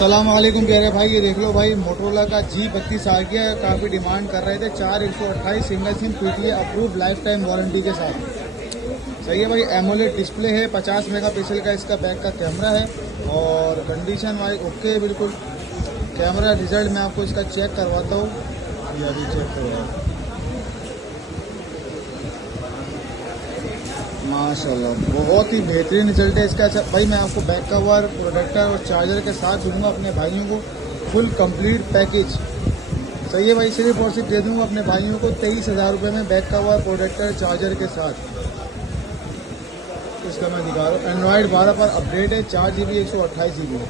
अस्सलाम वालेकुम प्यारे भाई। ये देख लो भाई, मोटरोला का G32 आ गया है। काफ़ी डिमांड कर रहे थे। 4128 single SIM PTA approve, life time warranty के साथ। सही है भाई। एमोलेड डिस्प्ले है, 50 मेगापिक्सल का इसका बैक का कैमरा है और कंडीशन वाइज ओके है बिल्कुल। कैमरा रिजल्ट मैं आपको इसका चेक करवाता हूँ। ये अभी चेक करवाओ। माशाल्लाह बहुत ही बेहतरीन रिजल्ट है इसका। अच्छा भाई, मैं आपको बैक कवर, प्रोटेक्टर और चार्जर के साथ दूंगा अपने भाइयों को फुल कंप्लीट पैकेज। सही है भाई। सिर्फ और सिर्फ दे दूंगा अपने भाइयों को 23,000 रुपये में बैक कवर, प्रोटेक्टर, चार्जर के साथ। इसका मैं दिखा रहा हूँ। एंड्रॉयड 12 पर अपडेट है, 4 GB 128 GB है।